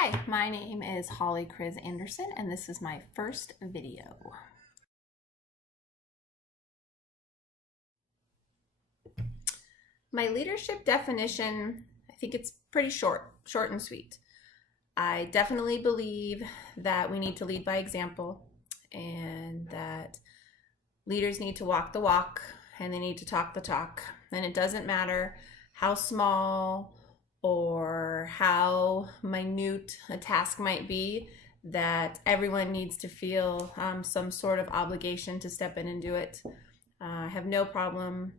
Hi, my name is Holly Kriz-Anderson, and this is my first video. My leadership definition, I think it's pretty short and sweet. I definitely believe that we need to lead by example and that leaders need to walk the walk and they need to talk the talk. And it doesn't matter how small or how minute a task might be, that everyone needs to feel some sort of obligation to step in and do it. I have no problem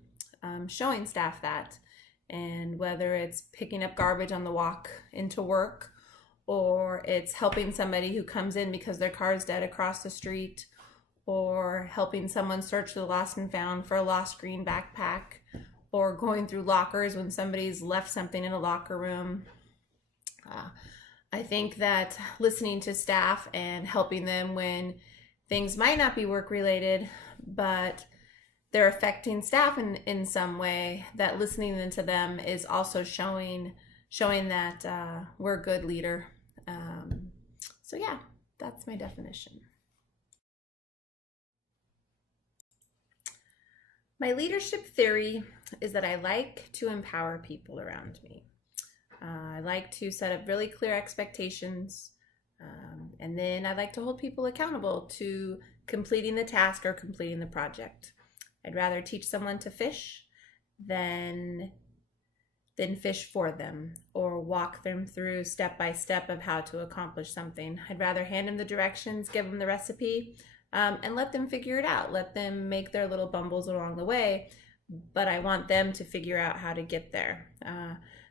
showing staff that, and whether it's picking up garbage on the walk into work, or it's helping somebody who comes in because their car is dead across the street, or helping someone search the lost and found for a lost green backpack, or going through lockers when somebody's left something in a locker room. I think that listening to staff and helping them when things might not be work related, but they're affecting staff in some way, that listening to them is also showing that we're a good leader. So yeah, that's my definition. My leadership theory is that I like to empower people around me. I like to set up really clear expectations, and then I like to hold people accountable to completing the task or completing the project. I'd rather teach someone to fish than fish for them, or walk them through step by step of how to accomplish something. I'd rather hand them the directions, give them the recipe, and let them figure it out. Let them make their little bumbles along the way, but I want them to figure out how to get there.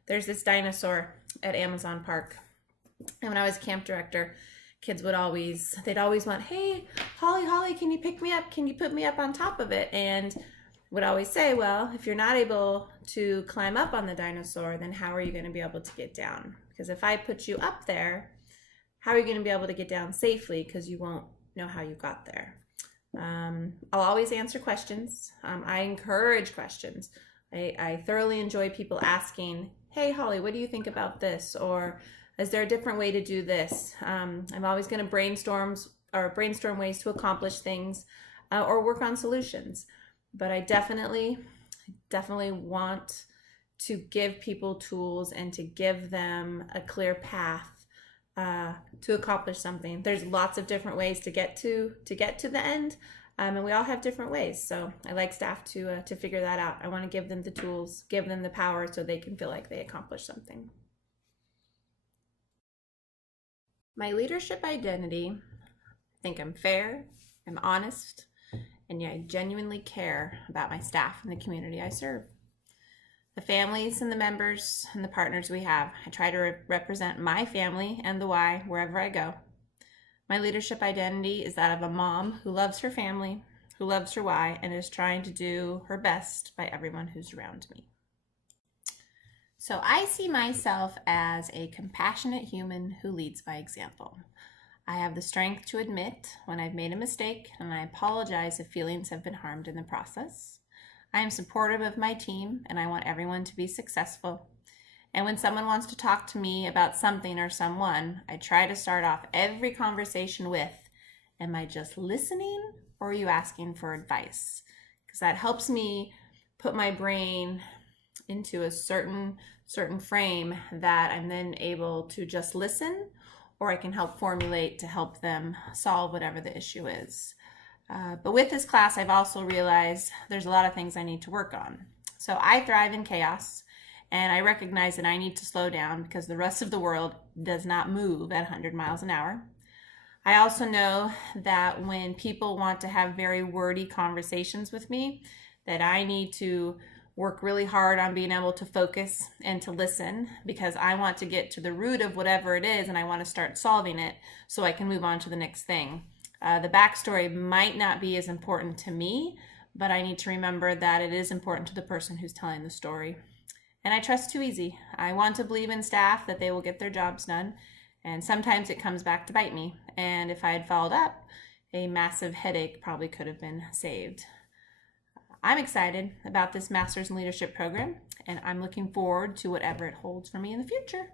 There's this dinosaur at Amazon Park, and when I was camp director, kids would always want, "Hey, Holly, can you pick me up? Can you put me up on top of it?" And would always say, well, if you're not able to climb up on the dinosaur, then how are you going to be able to get down? Because if I put you up there, how are you going to be able to get down safely? Because you won't know how you got there. I'll always answer questions. I encourage questions. I thoroughly enjoy people asking, "Hey, Holly, what do you think about this?" Or, "Is there a different way to do this?" I'm always going to brainstorm ways to accomplish things, or work on solutions. But I definitely want to give people tools and to give them a clear path to accomplish something. There's lots of different ways to get to the end, and we all have different ways. So I like staff to figure that out. I want to give them the tools, give them the power, so they can feel like they accomplished something. My leadership identity: I think I'm fair, I'm honest, and I genuinely care about my staff and the community I serve. The families and the members and the partners we have, I try to represent my family and the why wherever I go. My leadership identity is that of a mom who loves her family, who loves her why, and is trying to do her best by everyone who's around me. So I see myself as a compassionate human who leads by example. I have the strength to admit when I've made a mistake, and I apologize if feelings have been harmed in the process. I am supportive of my team, and I want everyone to be successful. And when someone wants to talk to me about something or someone, I try to start off every conversation with, "Am I just listening, or are you asking for advice?" Because that helps me put my brain into a certain frame that I'm then able to just listen, or I can help formulate to help them solve whatever the issue is. But with this class, I've also realized there's a lot of things I need to work on. So I thrive in chaos, and I recognize that I need to slow down because the rest of the world does not move at 100 miles an hour. I also know that when people want to have very wordy conversations with me, that I need to work really hard on being able to focus and to listen, because I want to get to the root of whatever it is and I want to start solving it so I can move on to the next thing. The backstory might not be as important to me, but I need to remember that it is important to the person who's telling the story. And I trust too easy. I want to believe in staff that they will get their jobs done, and sometimes it comes back to bite me. And if I had followed up, a massive headache probably could have been saved. I'm excited about this Master's in Leadership program, and I'm looking forward to whatever it holds for me in the future.